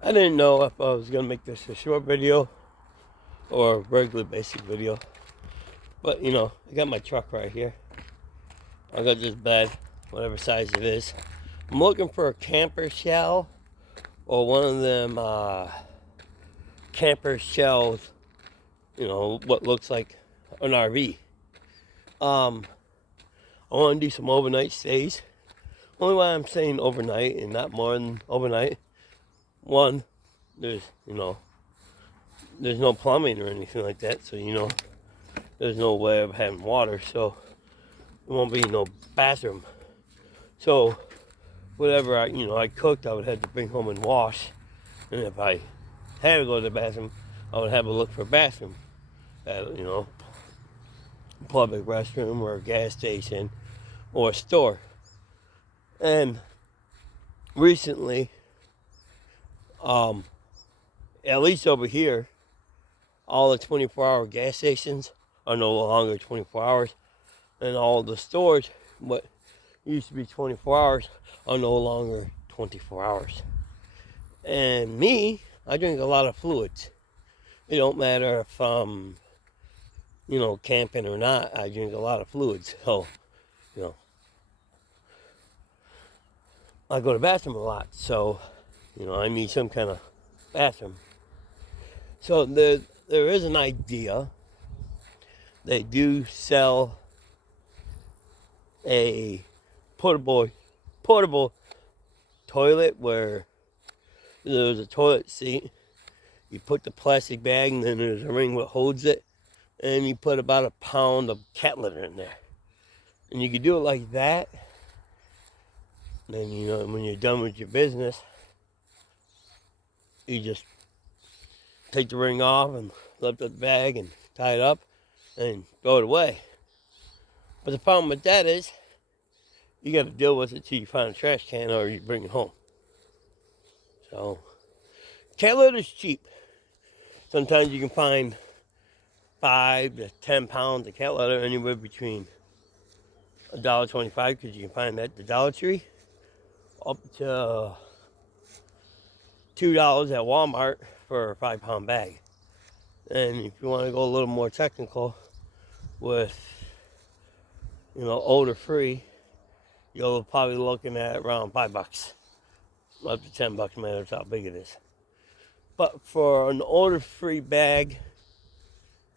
I didn't know if I was gonna make this a short video or a regular basic video, but I got my truck right here. I got this bed, whatever size it is. I'm looking for a camper shell or one of them camper shells. What looks like an RV. I want to do some overnight stays. Only why I'm saying overnight and not more than overnight. One, there's there's no plumbing or anything like that, so there's no way of having water, so there won't be no bathroom. So whatever I cooked, I would have to bring home and wash. And if I had to go to the bathroom, I would have to look for a bathroom at public restroom or a gas station or a store. And recently, at least over here, all the 24-hour gas stations are no longer 24 hours, and all the stores, what used to be 24 hours, are no longer 24 hours. And me, I drink a lot of fluids. It don't matter if I'm, camping or not, I drink a lot of fluids. So, I go to the bathroom a lot, so, I need some kind of bathroom. So there is an idea. They do sell a portable toilet where there's a toilet seat. You put the plastic bag, and then there's a ring that holds it, and you put about a pound of cat litter in there. And you can do it like that. Then when you're done with your business, you just take the ring off and lift up the bag and tie it up and throw it away. But the problem with that is you got to deal with it till you find a trash can or you bring it home. So cat litter is cheap. Sometimes you can find 5 to 10 pounds of cat litter anywhere between $1.25, because you can find that at the Dollar Tree, up to $2 at Walmart for a 5-pound bag. And if you want to go a little more technical with odor free, you'll probably be looking at around $5, up to $10, matters how big it is. But for an odor free bag,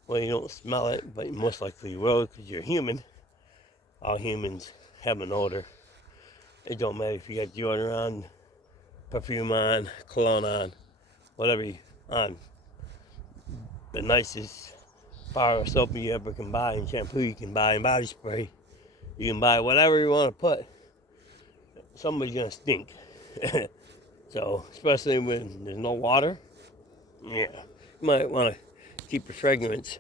well, you don't smell it, but most likely you will, because you're human. All humans have an odor. It don't matter if you got deodorant on, perfume on, cologne on, whatever you on. The nicest bar of soap you ever can buy, and shampoo you can buy, and body spray. You can buy whatever you want to put. Somebody's going to stink. So, especially when there's no water, you might want to keep your fragrance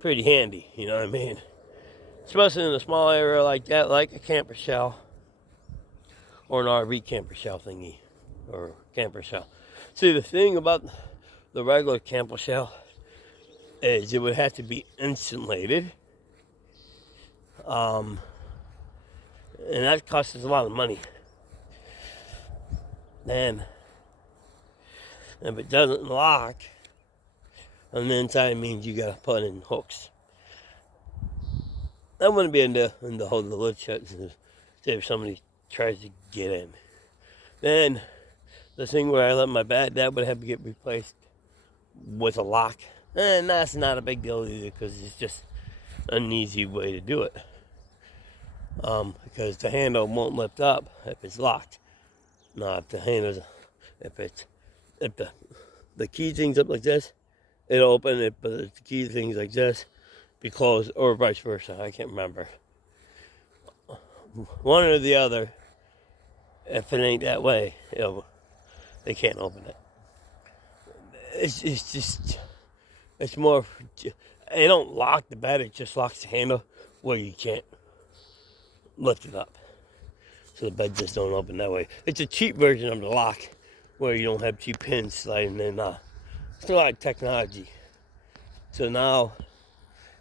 pretty handy, you know what I mean? Especially in a small area like that, like a camper shell or an RV camper shell thingy, or camper shell. See, the thing about the regular camper shell is it would have to be insulated, and that costs us a lot of money. And if it doesn't lock on the inside, it means you gotta put in hooks. I wouldn't be into holding the lid shut if somebody tries to get in. Then the thing where I let my bed, that would have to get replaced with a lock. And that's not a big deal either, because it's just an easy way to do it. Because the handle won't lift up if it's locked. Now, if the handle's, if the key thing's up like this, it'll open it, but if the key thing's like this, be closed, or vice versa. I can't remember. One or the other. If it ain't that way, they can't open it. It's more. They don't lock the bed; it just locks the handle where you can't lift it up. So the bed just don't open that way. It's a cheap version of the lock, where you don't have cheap pins sliding in. It's a lot of technology. So now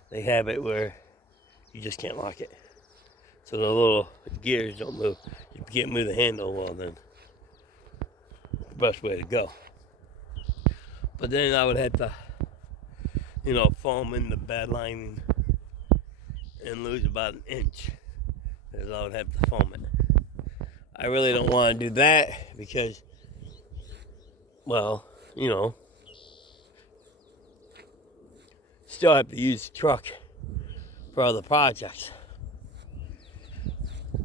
they have it where you just can't lock it. So the little gears don't move. If you can't move the handle, well then, the best way to go. But then I would have to, foam in the bed lining and lose about an inch, because I would have to foam it. I really don't want to do that because, well, still have to use the truck for other projects.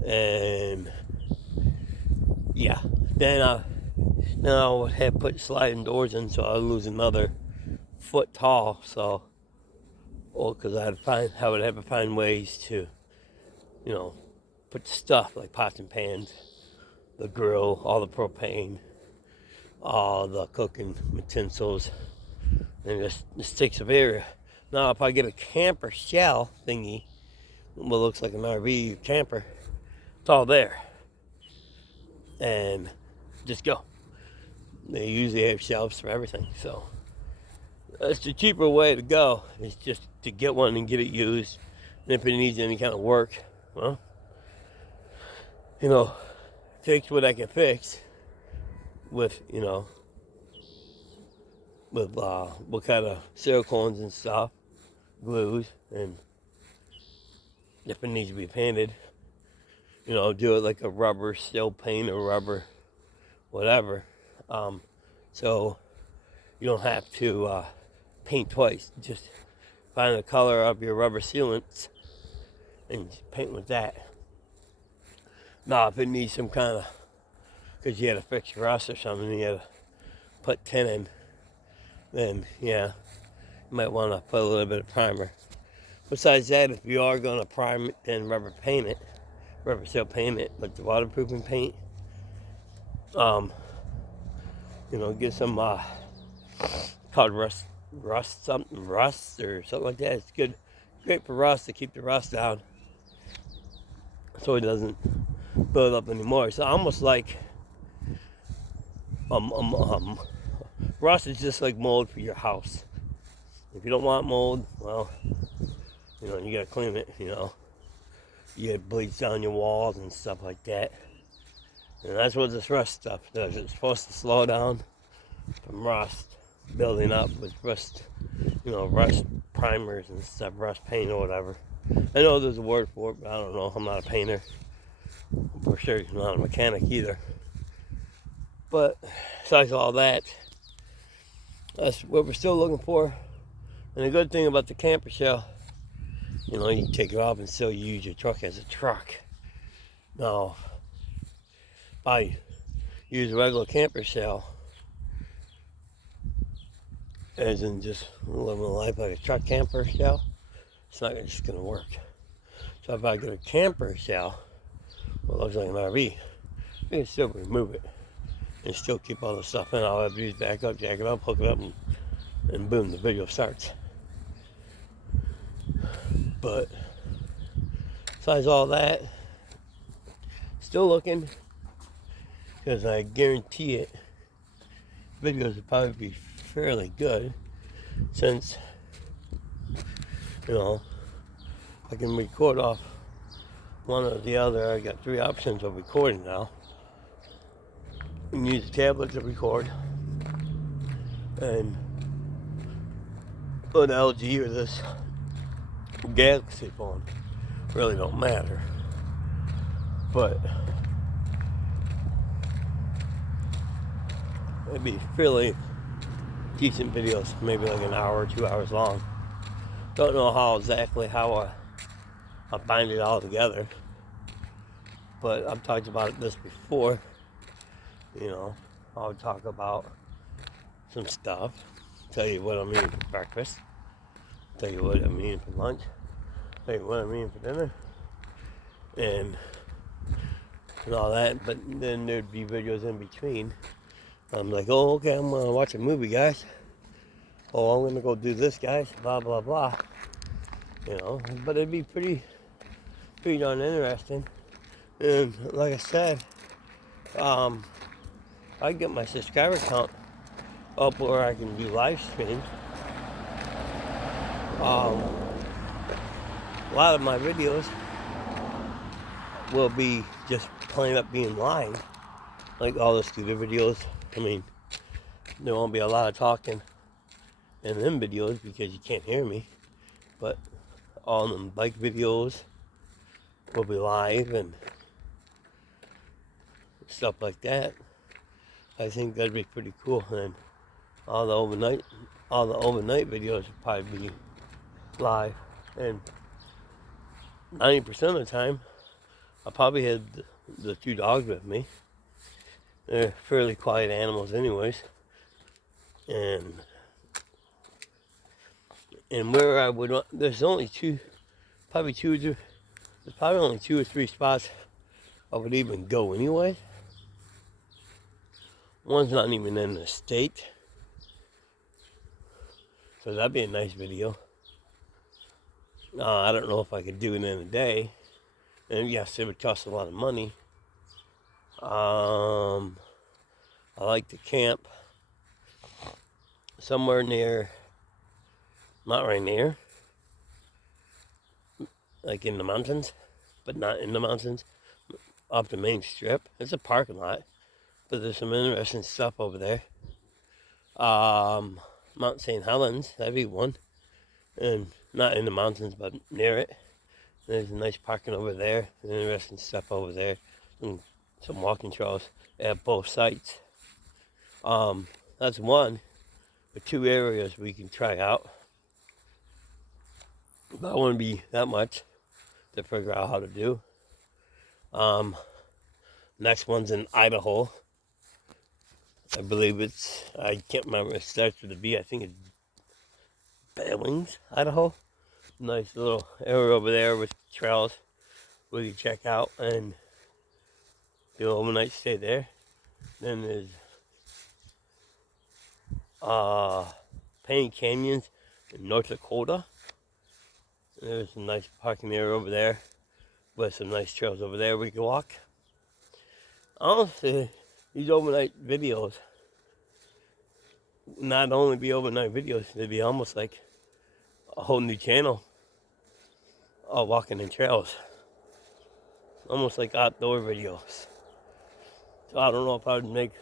And yeah, then I would have put sliding doors in, so I would lose another foot tall. So, because I would have to find ways to, put stuff like pots and pans, the grill, all the propane, all the cooking utensils, and this takes up area. Now, if I get a camper shell thingy, what looks like an RV camper, it's all there. And just go. They usually have shelves for everything. So that's the cheaper way to go, is just to get one and get it used. And if it needs any kind of work, well, fix what I can fix with, with what kind of silicones and stuff, glues, and if it needs to be painted, do it like a rubber steel paint or rubber whatever, so you don't have to paint twice. Just find the color of your rubber sealants and paint with that. Now, if it needs some kind of, because you had to fix rust or something, you had to put tin in, then yeah, you might want to put a little bit of primer. Besides that, if you are going to prime it, then rubber seal paint it with the waterproofing paint. Get some called rust or something like that. It's great for rust, to keep the rust down, so it doesn't build up anymore. It's almost like rust is just like mold for your house. If you don't want mold, well, you gotta clean it. You get bleach down your walls and stuff like that. And that's what this rust stuff does. It's supposed to slow down from rust building up with rust, rust primers and stuff, rust paint or whatever. I know there's a word for it, but I don't know. I'm not a painter. For sure, I'm not a mechanic either. But besides all that, that's what we're still looking for. And the good thing about the camper shell, you can take it off and still use your truck as a truck. Now, if I use a regular camper shell, as in just living a life like a truck camper shell, it's not just going to work. So if I get a camper shell, what looks like an RV, I can still remove it and still keep all the stuff in. I'll have to use back up, jack it up, hook it up, and boom, the video starts. But besides all that, still looking, because I guarantee it, videos will probably be fairly good, since I can record off one or the other. I got 3 options of recording now. You can use a tablet to record, and an LG or this Galaxy phone really don't matter. But it'd be fairly decent videos, maybe like an hour or 2 hours long. Don't know exactly how I bind it all together, but I've talked about this before. I'll talk about some stuff, tell you what I'm eating for breakfast, tell you what I'm eating for lunch, tell you what I'm eating for dinner, and all that. But then there'd be videos in between. I'm like, oh, okay, I'm gonna watch a movie, guys. Oh, I'm gonna go do this, guys. Blah blah blah. But it'd be pretty darn interesting. And like I said, I get my subscriber count up where I can do live streams. A lot of my videos will be just plain up being live, like all the stupid videos. There won't be a lot of talking. in them videos because you can't hear me. But all them bike videos will be live and stuff like that. I think that'd be pretty cool. And all the overnight videos would probably be live. And 90% of the time, I probably had the two dogs with me. They're fairly quiet animals anyways. And where I would, there's only probably only 2 or 3 spots I would even go anyway. One's not even in the state. So that'd be a nice video. I don't know if I could do it in a day. And yes, it would cost a lot of money. I like to camp somewhere near, not right near, like in the mountains, but not in the mountains, off the main strip. It's a parking lot, but there's some interesting stuff over there. Mount St. Helens, that'd be one. And not in the mountains, but near it. There's a nice parking over there, interesting stuff over there, and some walking trails at both sites. That's one, but 2 areas we can try out. But it wouldn't be that much to figure out how to do. Next one's in Idaho. I believe I can't remember, it starts with a B. I think it's Billings, Idaho. Nice little area over there with trails where you check out and do an overnight stay there. Then there's Payne Canyons in North Dakota. There's a nice parking area over there with some nice trails over there we can walk. Honestly, these overnight videos not only be overnight videos, they'd be almost like a whole new channel of walking in trails. Almost like outdoor videos. So I don't know if I would make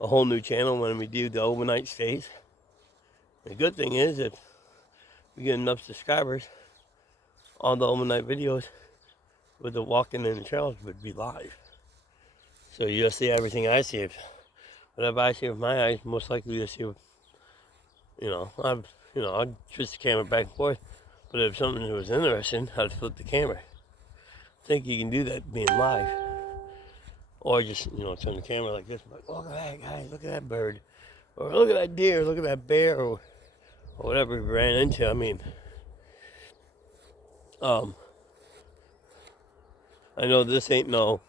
a whole new channel when we do the overnight stays. The good thing is if we get enough subscribers, all the overnight videos with the walking in the trails would be live. So you'll see everything I see. Whatever I see with my eyes, most likely you'll see with, I'd switch the camera back and forth. But if something was interesting, I'd flip the camera. I think you can do that being live. Or just, turn the camera like this, like, look at that guy, look at that bird. Or look at that deer, look at that bear, or whatever we ran into. I mean, I know this ain't no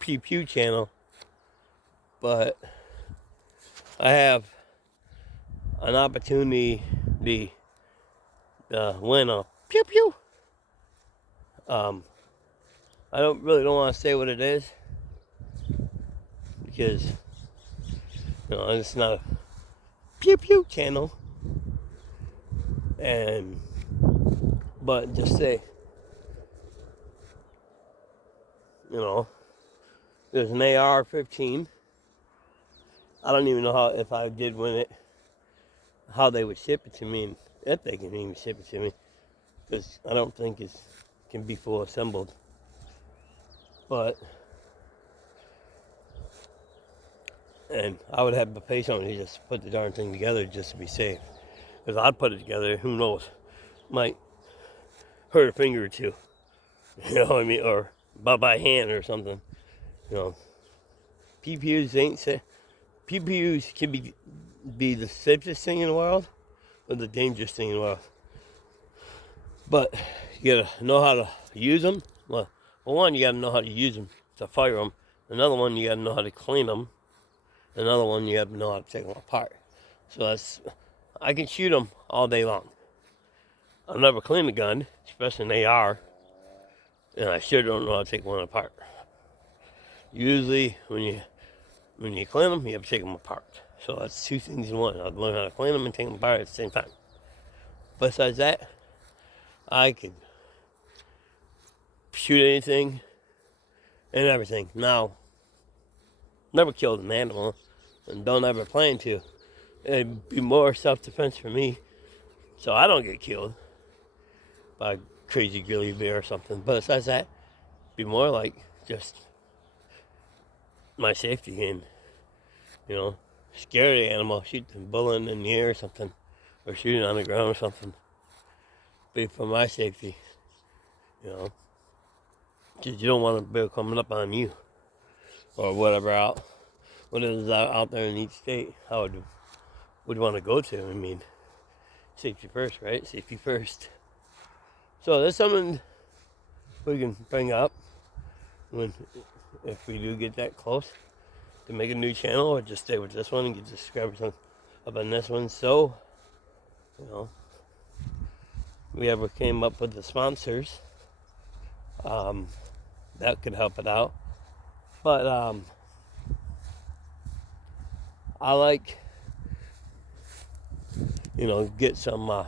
Pew Pew channel, but I have an opportunity to win a Pew Pew. I don't want to say what it is because it's not a Pew Pew channel, but just say there's an AR-15. I don't even know how, if I did win it, how they would ship it to me, and if they can even ship it to me, because I don't think it can be full assembled. And I would have to pay somebody to just put the darn thing together just to be safe. Because I'd put it together, who knows, might hurt a finger or two, or by hand or something. PPUs ain't safe. PPUs can be the safest thing in the world or the dangerous thing in the world. But you gotta know how to use them. Well, one, you gotta know how to use them to fire them. Another one, you gotta know how to clean them. Another one, you have to know how to take them apart. So I can shoot them all day long. I've never cleaned a gun, especially an AR, and I sure don't know how to take one apart. Usually, when you clean them, you have to take them apart. So that's 2 things in one. I've learned how to clean them and take them apart at the same time. Besides that, I can shoot anything and everything. Now, never killed an animal and don't ever plan to. It'd be more self-defense for me, so I don't get killed by a crazy grizzly bear or something. But besides that, it'd be more like just my safety and, you know, scare the animal, shoot the bullet in the air or something, or shoot it on the ground or something. Be for my safety, you know, because you don't want a bear coming up on you or whatever out there in each state. I would want to go to. I mean, safety first, right? Safety first. So that's something we can bring up if we do get that close to make a new channel, or just stay with this one and get the subscribers up on this one. So, you know, we ever came up with the sponsors, that could help it out. But I like, you know, get some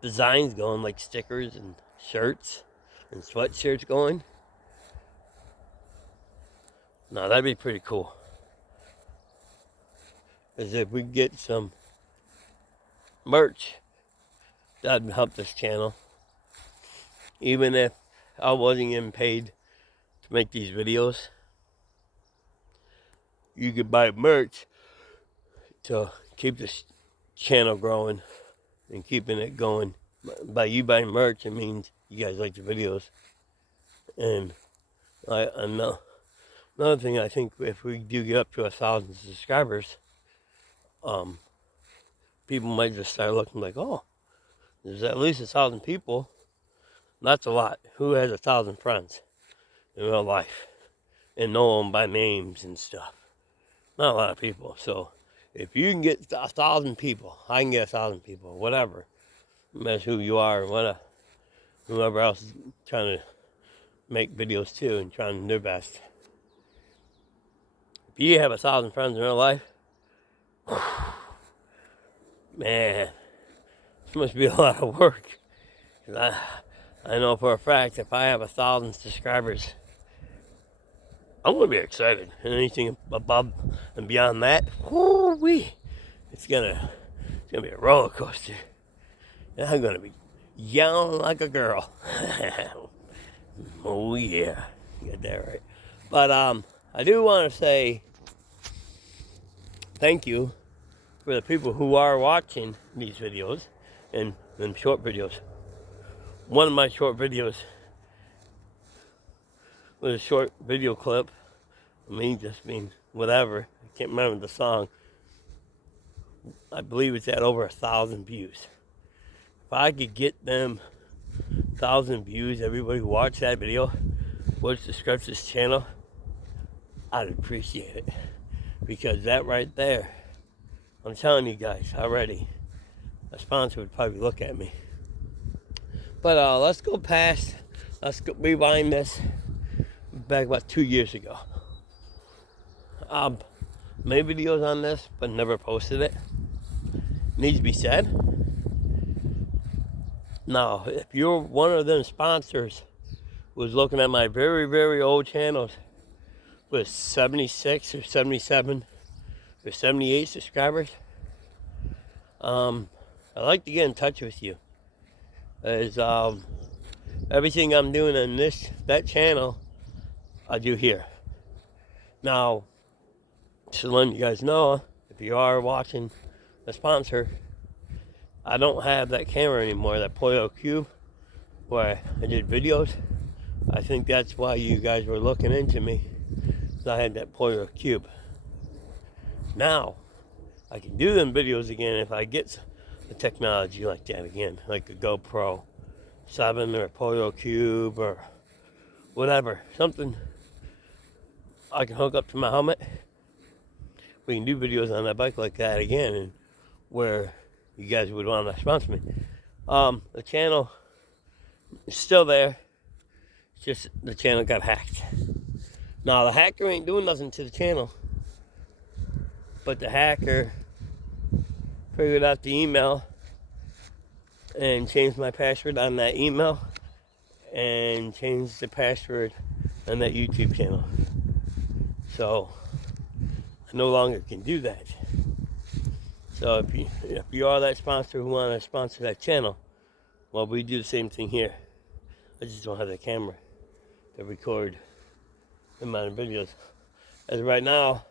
designs going, like stickers and shirts and sweatshirts going. Now that'd be pretty cool. Because if we get some merch, that'd help this channel. Even if I wasn't getting paid to make these videos, you could buy merch to keep this channel growing and keeping it going. By you buying merch, it means you guys like the videos. And another thing, I think if we do get up to 1,000 subscribers, people might just start looking like, oh, there's at least 1,000 people. That's a lot. Who has 1,000 friends in real life and know them by names and stuff? Not a lot of people. So if you can get 1,000 people, I can get 1,000 people, whatever. That's who you are, whoever else is trying to make videos too and trying their best. If you have 1,000 friends in real life, man, this must be a lot of work. 'Cause I know for a fact if I have 1,000 subscribers, I'm gonna be excited. And anything above and beyond that, it's gonna be a roller coaster. And I'm gonna be yelling like a girl. Oh yeah, you got that right. But I do want to say thank you for the people who are watching these videos and short videos. One of my short videos was a short video clip of me just being whatever. I can't remember the song. I believe it's at over 1,000 views. If I could get them 1,000 views, everybody who watched that video would subscribe to this channel, I'd appreciate it. Because that right there, I'm telling you guys already, a sponsor would probably look at me. But let's rewind this back about 2 years ago. Made videos on this, but never posted it. Needs to be said. Now, if you're one of them sponsors who was looking at my very, very old channels with 76 or 77 or 78 subscribers, I'd like to get in touch with you. As everything I'm doing on that channel, I do here. Now, to let you guys know, if you are watching the sponsor, I don't have that camera anymore, that Polio Cube, where I did videos. I think that's why you guys were looking into me, because I had that Polio Cube. Now, I can do them videos again if I get the technology like that again, like a GoPro 7 or a Polio Cube or whatever, something I can hook up to my helmet. We can do videos on that bike like that again, and where you guys would want to sponsor me. The channel is still there. It's just the channel got hacked. Now the hacker ain't doing nothing to the channel, but the hacker figured out the email and changed my password on that email and changed the password on that YouTube channel. So I no longer can do that. So if you are that sponsor who want to sponsor that channel, well, we do the same thing here. I just don't have the camera to record the amount of videos. As of right now,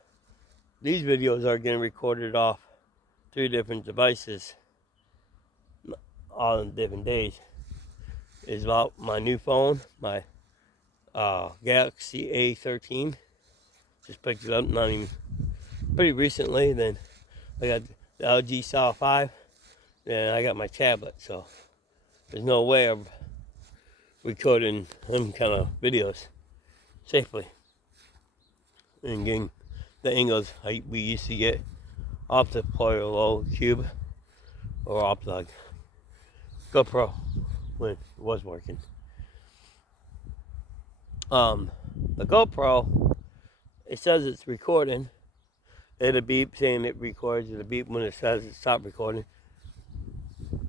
these videos are getting recorded off 3 different devices, all on different days. It's about my new phone, my Galaxy A13. Just picked it up, not even pretty recently. Then I got the LG Saw 5, and I got my tablet. So there's no way of recording them kind of videos safely and getting the angles we used to get off the Polaroid Cube or off the GoPro when it was working. The GoPro, it says it's recording. It'll beep saying it records. It'll beep when it says it stopped recording.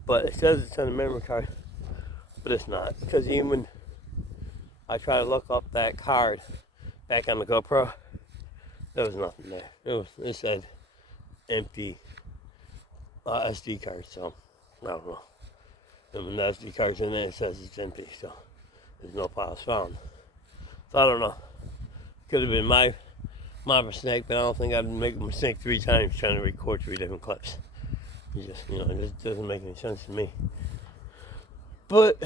But it says it's on the memory card, but it's not. Because even when I try to look up that card back on the GoPro, there was nothing there. It said empty SD card. So I don't know. And when the SD card's in there, it says it's empty. So there's no files found. So I don't know. Could have been my mistake, but I don't think I'd make a mistake 3 times trying to record 3 different clips. It just doesn't make any sense to me. But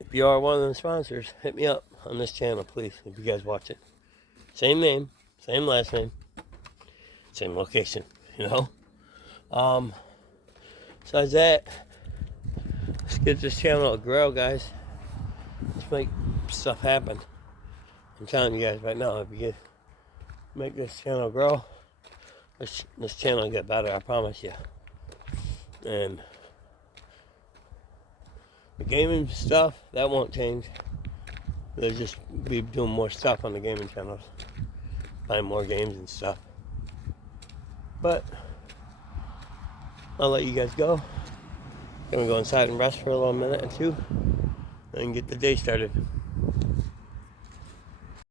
if you are one of them sponsors, hit me up on this channel, please, if you guys watch it. Same name, same last name, same location, Besides that, let's get this channel to grow, guys. Let's make stuff happen. I'm telling you guys right now, if you make this channel grow, this channel will get better, I promise you. And the gaming stuff, that won't change. They'll just be doing more stuff on the gaming channels. Buying more games and stuff. But I'll let you guys go. I'm gonna go inside and rest for a little minute or two and get the day started.